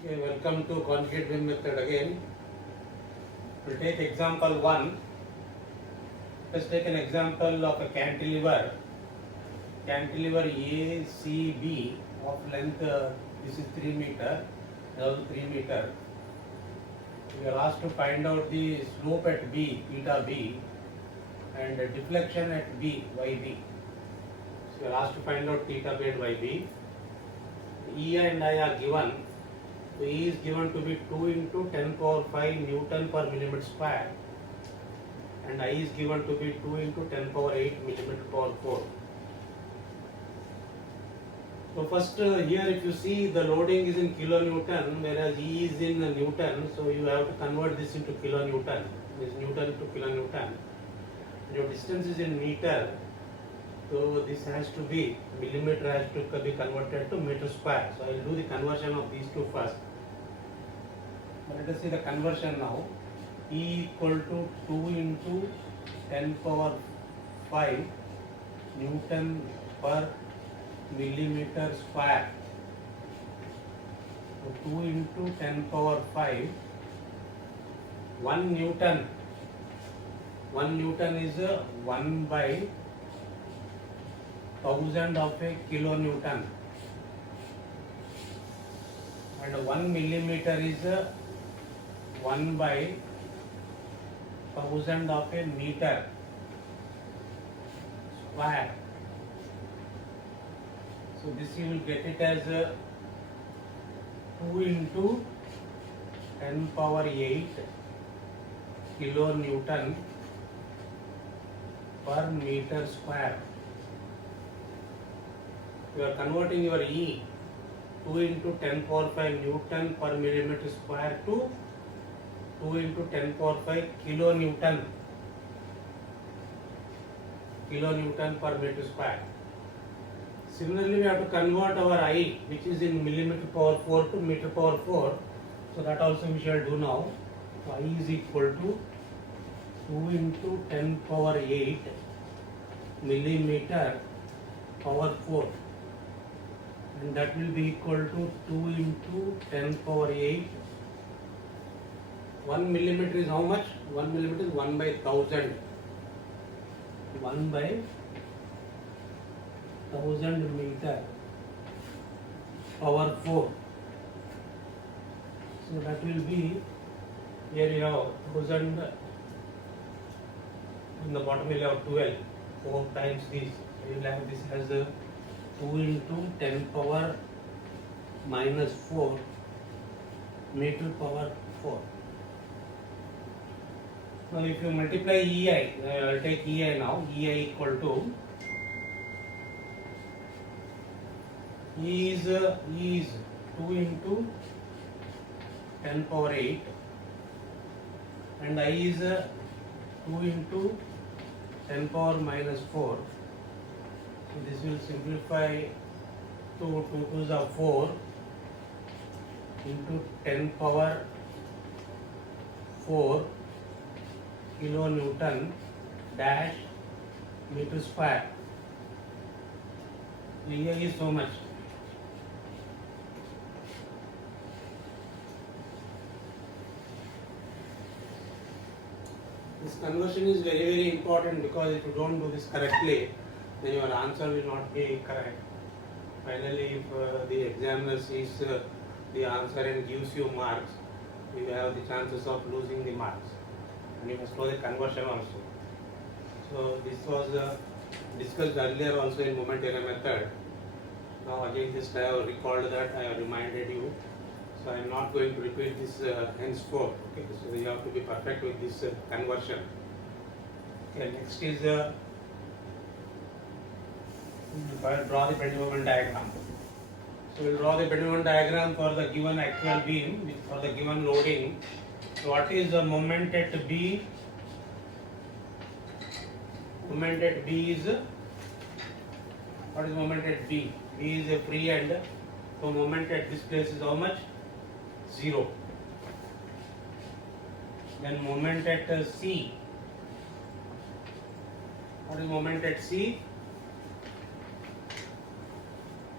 Okay, welcome to conjugate beam method again. We'll take example 1. Let's take an example of a cantilever. Cantilever ACB of length, this is 3 meter, another 3 meter. We are asked to find out the slope at B, theta B, and deflection at B, YB. So we are asked to find out theta B and YB. E and I are given. So E is given to be 2 into 10 power 5 Newton per millimeter square, and I is given to be 2 into 10 power 8 millimeter power 4. So first here if you see the loading is in kilonewton, whereas E is in Newton, so you have to convert this into kilonewton. This Newton to kilonewton. Your distance is in meter, so this has to be, millimeter has to be converted to meter square. So I will do the conversion of these two first. Let us see the conversion now. E equal to 2 into 10 power 5 Newton per millimeter square. So 2 into 10 power 5, 1 Newton. 1 Newton is 1 by 1000 of a kilonewton, and 1 millimeter is 1 by 1000 of a meter square. So this you will get it as 2 into 10 power 8 kilonewton per meter square. You are converting your E, 2 into 10 power 5 Newton per millimeter square to 2 into 10 power 5 kilonewton per meter square. Similarly, we have to convert our I, which is in millimeter power 4 to meter power 4. So that also we shall do now. So I is equal to 2 into 10 power 8 millimeter power 4. And that will be equal to 2 into 10 power 8. 1 millimeter is how much? 1 millimeter is 1 by 1000. 1 by 1000 meter power 4. So that will be, here you have 1000, in the bottom you have 12, 4 times this. You will have this as a 2 into 10 power minus 4 meter power 4. Now if you multiply EI, I will take EI now, EI equal to, E is 2 into 10 power 8, and I is 2 into 10 power minus 4. So this will simplify to 2 2s are 4 into 10 power 4 kilonewton dash meter square. So here is so much. This conversion is very, very important, because if you don't do this correctly, then your answer will not be correct. Finally, if the examiner sees the answer and gives you marks, you have the chances of losing the marks, and you must know the conversion also. So this was discussed earlier also in moment error method. Now again just I have recalled that, I have reminded you. So I am not going to repeat this henceforth. Okay, so you have to be perfect with this conversion. Okay, next is draw the bending moment diagram. So we will draw the bending moment diagram for the given actual beam, for the given loading. So what is the moment at B? Moment at B is, what is moment at B? B is a free end. So moment at this place is how much? 0. Then moment at C. What is moment at C?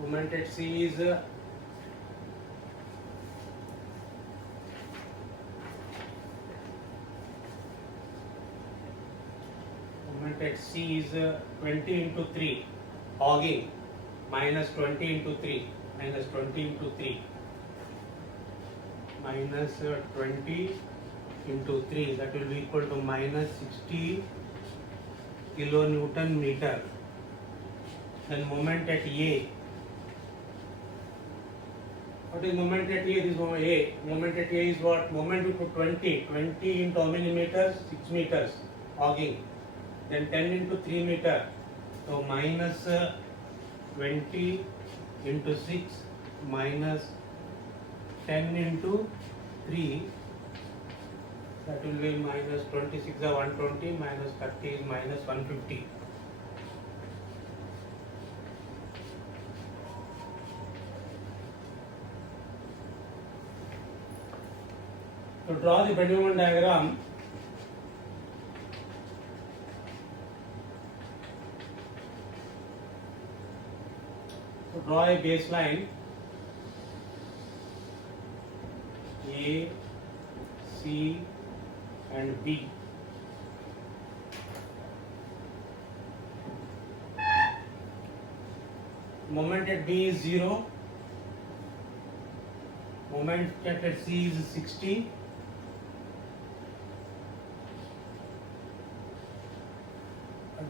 Moment at C is moment at C is 20 into 3, hogging, minus 20 into 3, minus 20 into 3, minus 20 into 3, that will be equal to minus 60 kilonewton meter. Then moment at A. What is moment at A? This moment A. Moment at A is what? Moment into 20. 20 into how many meters? 6 meters. Hogging. Then 10 into 3 meter. So minus 20 into 6 minus 10 into 3. That will be minus 26 is 120 minus 30 is minus 150. To draw the bending moment diagram, to draw a baseline A, C and B. Moment at B is 0, moment at C is 60,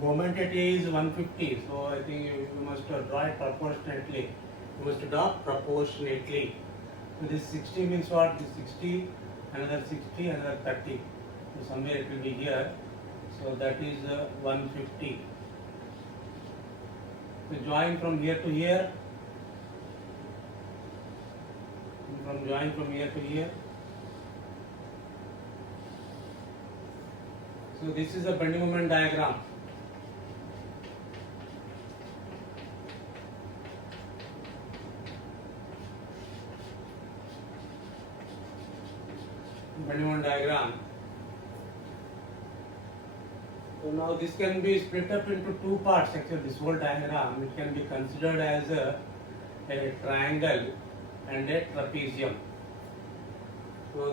moment at A is 150, so I think you must draw it proportionately. You must draw proportionately. So this 60 means what? This 60, another 60, another 30. So somewhere it will be here. So that is 150. So join from here to here. Join from here to here. So this is a bending moment diagram. Bending moment diagram. So now this can be split up into two parts. Actually, this whole diagram, it can be considered as a triangle and a trapezium. So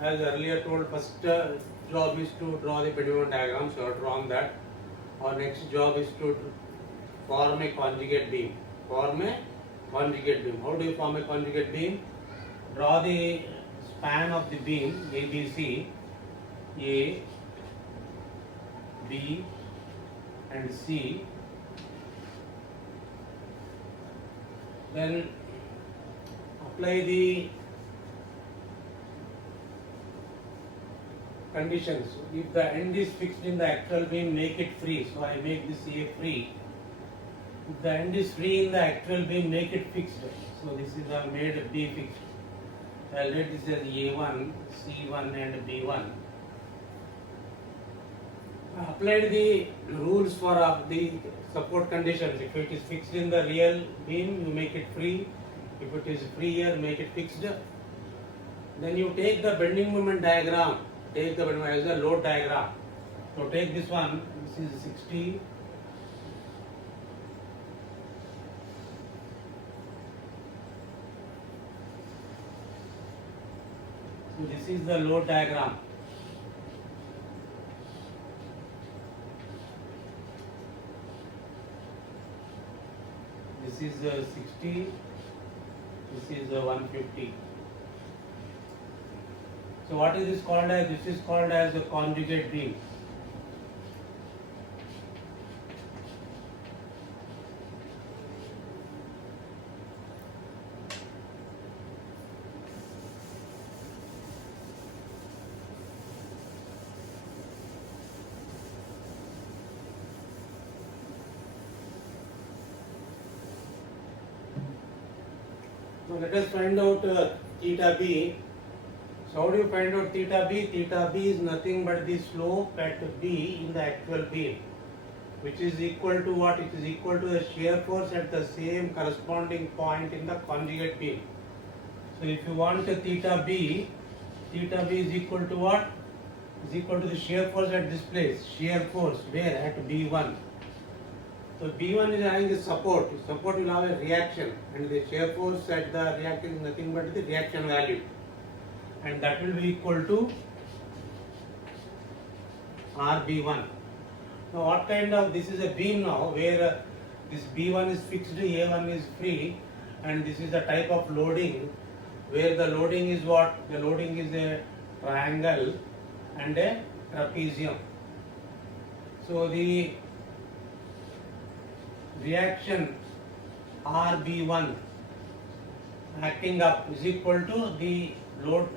as earlier told, first job is to draw the bending moment diagram. So I have drawn that. Our next job is to form a conjugate beam. Form a conjugate beam. How do you form a conjugate beam? Draw the span of the beam ABC, A, B and C. Then apply the conditions. If the end is fixed in the actual beam, make it free. So I make this A free. If the end is free in the actual beam, make it fixed. So this is made B fixed. I'll write this as A1, C1 and B1. Applied the rules for the support conditions. If it is fixed in the real beam, you make it free. If it is free here, make it fixed. Then you take the bending moment diagram. Take the bending moment as a load diagram. So take this one. This is 60. So this is the load diagram. This is 60. This is 150. So what is this called as? This is called as a conjugate beam. Now let us find out theta b. So how do you find out theta b? Theta b is nothing but the slope at B in the actual beam, which is equal to what? It is equal to the shear force at the same corresponding point in the conjugate beam. So if you want theta b is equal to what? Is equal to the shear force at this place. Shear force where? At B1. So B1 is having the support. Support will have a reaction, and the shear force at the reaction is nothing but the reaction value, and that will be equal to RB1. Now what kind of, this is a beam now where this B1 is fixed, A1 is free, and this is the type of loading where the loading is what? The loading is a triangle and a trapezium. So the reaction RB1 acting up is equal to the load,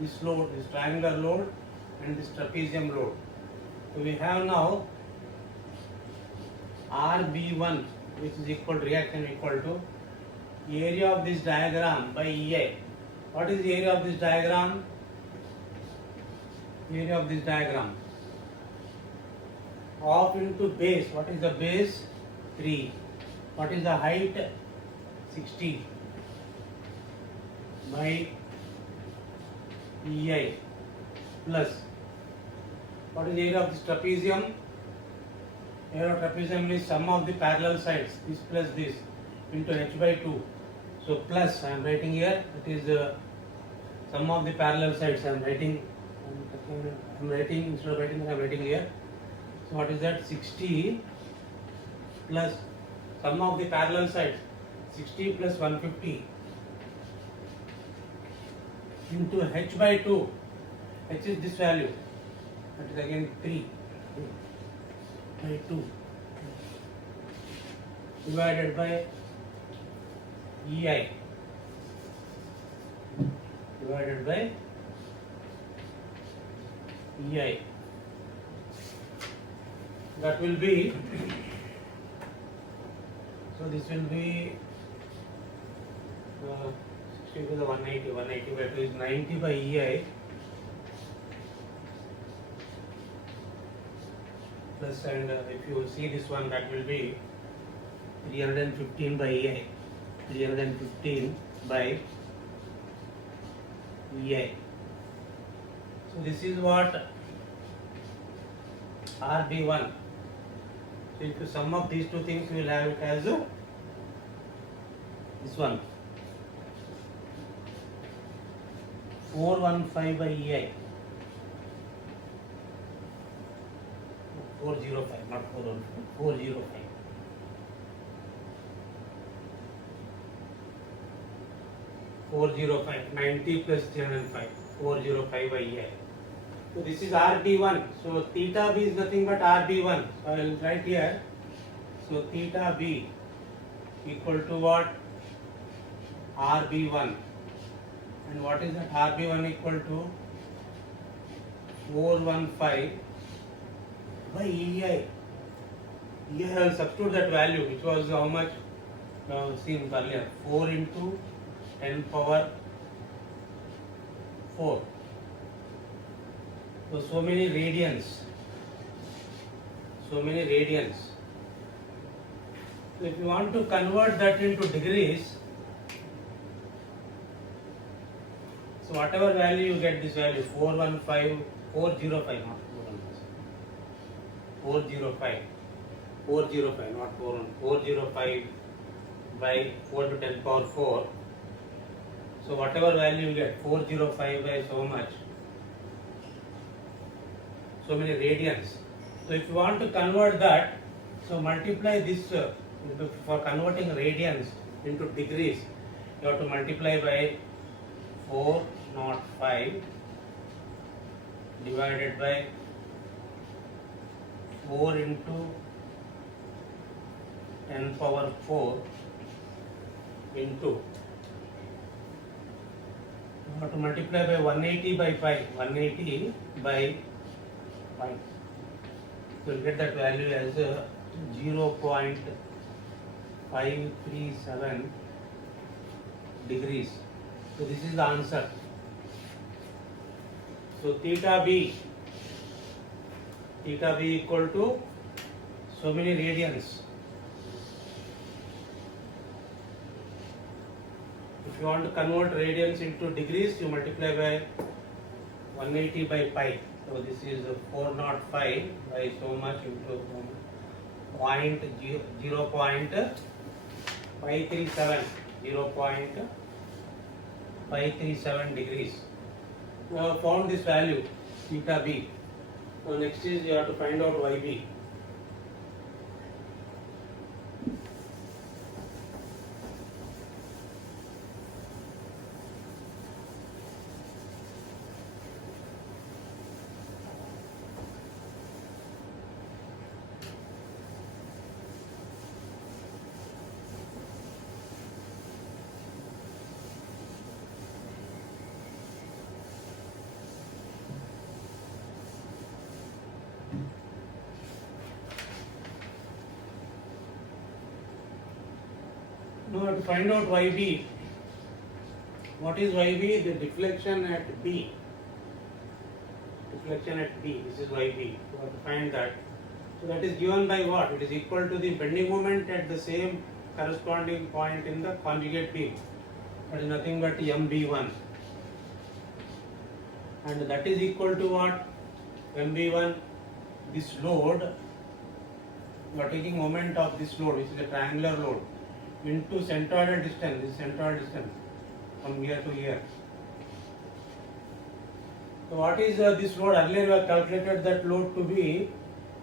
this load, this triangular load and this trapezium load. So we have now RB1, which is equal to reaction equal to area of this diagram by EI. What is the area of this diagram? Area of this diagram. Off into base. What is the base? 3. What is the height? 60 by EI plus. What is the area of this trapezium? Area of trapezium is sum of the parallel sides, this plus this, into h by 2. So plus, I am writing here, it is sum of the parallel sides. I am writing instead of writing, I am writing here. So what is that? 60 plus sum of the parallel sides, 60 plus 150 into h by 2. H is this value. That is again 3 by 2 divided by EI divided by EI. That will be, so this will be 60 to the 180 by 2 is 90 by EI plus, and if you see this one, that will be 315 by EI, 315 by EI. So this is what RB1. So if you sum up these two things, you will have it as this one, 415 by EI, 405, not 415, 405. 405, 90 plus 305, 405 by EI. So this is RB1. So theta B is nothing but RB1. So I will write here. So theta B equal to what? RB1. And what is that? RB1 equal to 415 by EI. EI, I will substitute that value, which was how much? Seen earlier. 4 into 10 power 4. So many radians. So many radians. So if you want to convert that into degrees, so whatever value you get, this value 415, 405, not 405, 405, not 41, 405 by 4 to 10 power 4. So whatever value you get, 405 by so much, so many radians. So if you want to convert that, so multiply this for converting radians into degrees, you have to multiply by 405 divided by 4 into 10 power 4 into, you have to multiply by 180 by pi, 180 by pi. So you get that value as 0.537 degrees. So this is the answer. So theta B equal to so many radians. If you want to convert radians into degrees, you multiply by 180 by pi. So this is 405 by so much into 0.537 degrees. We have found this value theta B. So next is you have to find out YB. Now to find out YB, what is YB? The deflection at B. Deflection at B, this is YB. You have to find that. So that is given by what? It is equal to the bending moment at the same corresponding point in the conjugate beam. That is nothing but MB1. And that is equal to what? MB1, this load, you are taking moment of this load, which is a triangular load, into centroidal distance, this centroidal distance from here to here. So what is this load? Earlier we have calculated that load to be,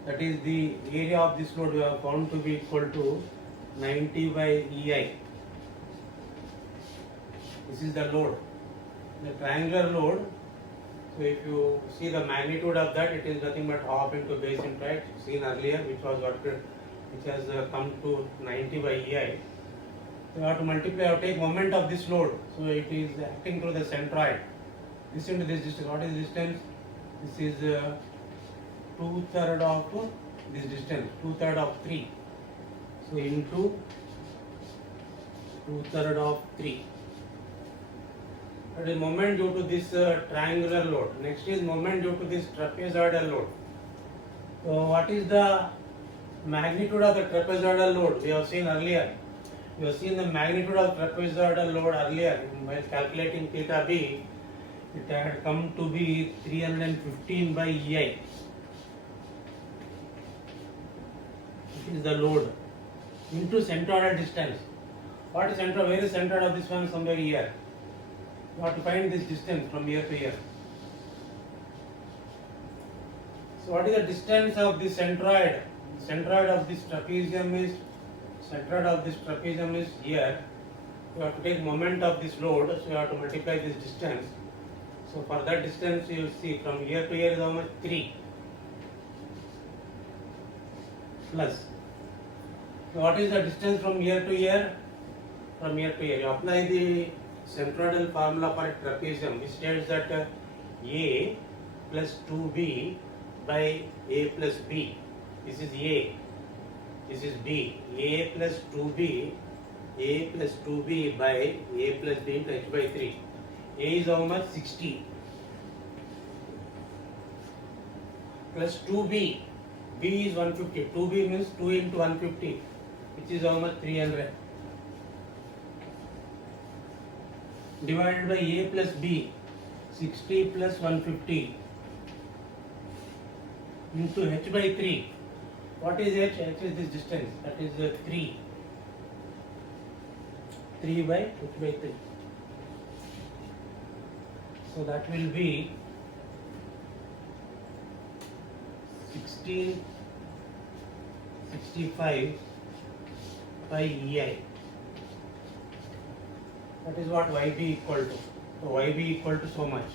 that is the area of this load we have found to be equal to 90 by EI. This is the load, the triangular load. So if you see the magnitude of that, it is nothing but half into base impact seen earlier, which was what, which has come to 90 by EI. So you have to multiply or take moment of this load. So it is acting through the centroid. This into this distance. What is distance? This is 2/3 of this distance. 2/3 of 3. So into 2/3 of 3. That is moment due to this triangular load. Next is moment due to this trapezoidal load. So what is the magnitude of the trapezoidal load? We have seen earlier. We have seen the magnitude of trapezoidal load earlier. While calculating theta B, it had come to be 315 by EI. It is the load into centroidal distance. What is centroid? Where is centroid of this one? Somewhere here. You have to find this distance from here to here. So what is the distance of this centroid? Centroid of this trapezium is here. You have to take moment of this load, so you have to multiply this distance. So for that distance, you see from here to here is how much? 3 plus. So what is the distance from here to here? From here to here, you apply the centroidal formula for a trapezium, which states that A plus 2B by A plus B. This is A. This is B. A plus 2B. A plus 2B by A plus B into H by 3. A is how much? 60. Plus 2B. B is 150. 2B means 2 into 150, which is how much? 300. Divided by A plus B, 60 plus 150 into H by 3. What is H? H is this distance. That is 3. 3 by H by 3. So that will be 1665 by EI. That is what YB equal to. So YB equal to so much.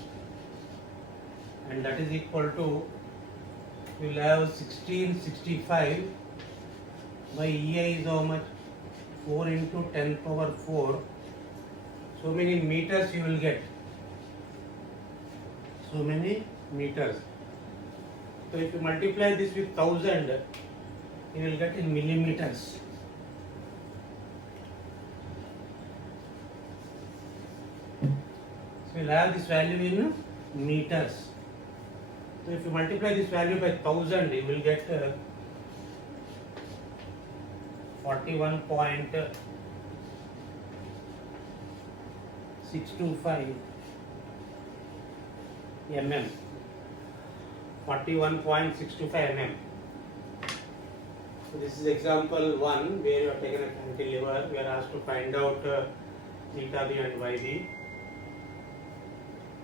And that is equal to, we will have 1665 by EI is how much? 4 into 10 power 4. So many meters you will get. So many meters. So if you multiply this with 1000, you will get in millimeters. So we will have this value in meters. So if you multiply this value by 1000, you will get 41.625 mm. 41.625 mm. So this is example 1 where you have taken a cantilever. We are asked to find out theta B and YB.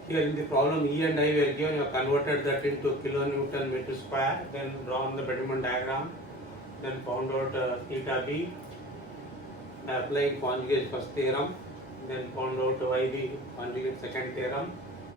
Here in the problem E and I were given, you have converted that into kilonewton meter square, then drawn the Bending diagram, then found out theta B by applying conjugate first theorem, then found out YB conjugate second theorem,